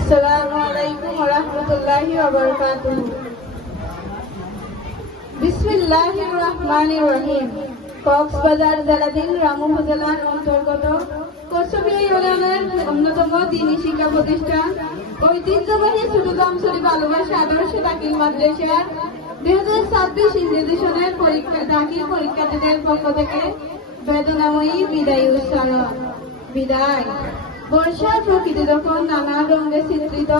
Assalamualaikum warahmatullahi wabarakatuh. বিসমিল্লাহিররহমানিররহিম। Cox's Bazar জেলাধীন Ramu উপজেলার অন্তর্গত কসবিয়া ইউনিয়নের অন্যতম দ্বীনি শিক্ষা প্রতিষ্ঠান ঐতিহ্যবাহী চট্টগ্রাম শরীফ ভালোবাসা আদর্শ দাখিল মাদ্রাসার 2026 ইংরেজি সনের দাখিল পরীক্ষার্থীদের পক্ষ থেকে বেদনাময়ী বিদায় উচ্চারণ। বিদায়। বর্ষার প্রকৃতি যখন নানা রঙে চিত্রিত,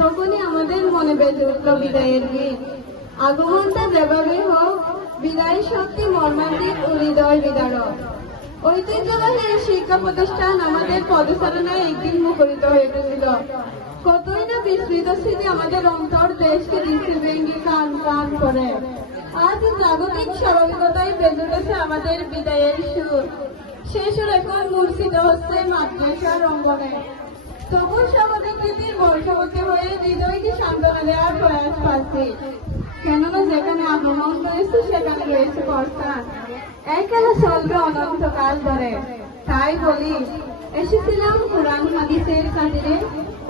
তখনই আমাদের মনে বেজে উঠল বিদায়ের গীত। আগমনটা যেভাবে হোক, বিদায় সত্যি মর্মান্তিক ও হৃদয় বিদারক। ঐতিহ্যবাহী এই শিক্ষা প্রতিষ্ঠান আমাদের পদচারণায় একদিন মুখরিত হয়ে উঠেছিল। কতই না বিস্মৃত স্মৃতি আমাদের অন্তর দেশকে দিচ্ছে ভেঙ্গে কান কান করে। আজ জাগতিক স্বাভাবিকতায় বেজে উঠেছে আমাদের বিদায়ের সুর। সেই সুর এখন মূর্ছিত হচ্ছে মাদ্রাসার অঙ্গনে। তবু স্বাভাবিক রীতির বর্ষবর্তী হয়ে হৃদয়কে সান্ত্বনা দেওয়ার প্রয়াস পাচ্ছি। কেননা যেখানে আগমন রয়েছে সেখানে রয়েছে প্রস্থান। এক খেলা চলবে অনন্তকাল ধরে। তাই বলি, এসেছিলাম কোরআন হাদিসের খাতিরে,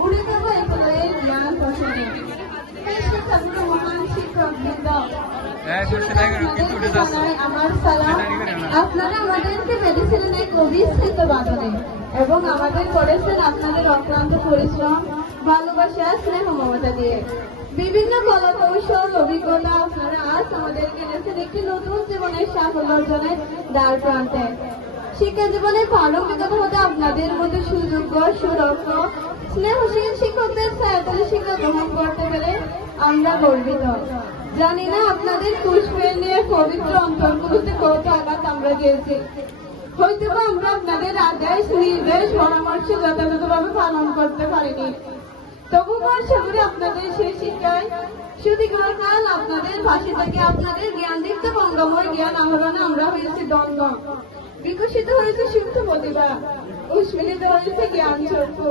উড়ে যাবো একলয়ের জ্ঞান প্রসারে। মহান শিক্ষকবৃন্দ, আমার সালাম। আপনারা আমাদেরকে বেঁধেছিলেন এই গভীর বাঁধনে এবং আমাদের করেছেন আপনাদের অক্লান্ত পরিশ্রম, ভালোবাসা, স্নেহ মমতা দিয়ে। বিভিন্ন কলা কৌশল অভিজ্ঞতা আপনারা আজ আমাদেরকে এনেছেন একটি নতুন জীবনের সাফল্য অর্জনের দ্বার প্রান্তে। শিক্ষা জীবনে পারমিকতা হতে আপনাদের মধ্যে সুযোগ্য, সুরক্ষ, স্নেহশীল শিক্ষকদের ছায়াতলে শিক্ষা গ্রহণ করতে পেরে আমরা গর্বিত। জানি না আপনাদের পুষ্পের নিয়ে পবিত্র অন্তরগুলোতে কত আঘাত আমরা দিয়েছি। হয়তো আমরা আপনাদের আদেশ, নির্দেশ, পরামর্শ যথাযথভাবে পালন করতে পারিনি। তবু আশা করি আপনাদের সেই শিক্ষায় সুদীর্ঘকাল আপনাদের পাশে থেকে আপনাদের জ্ঞান দীপ্ত বঙ্গময় জ্ঞান আহরণে আমরা হয়েছি দ্বন্দ্ব, বিকশিত হয়েছে সুপ্ত প্রতিভা, উৎস্মিলিত হয়েছে জ্ঞান চক্ষু।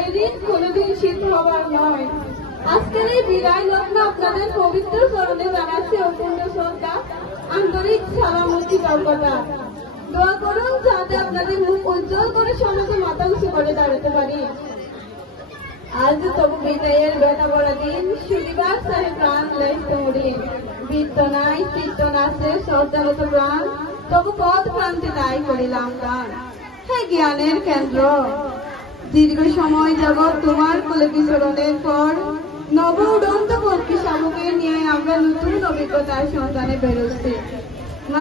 এই দিন কোনোদিন সিদ্ধ হবার নয়। আজকের এই বিদায় লগ্ন আপনাদের পবিত্র চরণে জানাচ্ছে অপূর্ণ শ্রদ্ধা, আন্তরিক সালাম ও কৃতজ্ঞতা। দোয়া করুন যাতে আপনাদের মুখ উজ্জ্বল করে সমাজে মাথা উঁচু করে দাঁড়াতে পারি। আজ তবু বিদায়ের বেতা বড় দিন, শুনিবার সাহে প্রাণ লেখতে মরিন। বৃত্ত নাই, চিত্ত নাচে শ্রদ্ধাগত প্রাণ, তবু পথ প্রান্তে তাই করিলাম গান। হে জ্ঞানের কেন্দ্র, দীর্ঘ সময় যাবৎ তোমার কোলে বিচরণের পর নব উড়ন্ত কল্পী শাবকের নিয়ে আমরা নতুন অভিজ্ঞতার সন্ধানে বেরোচ্ছি।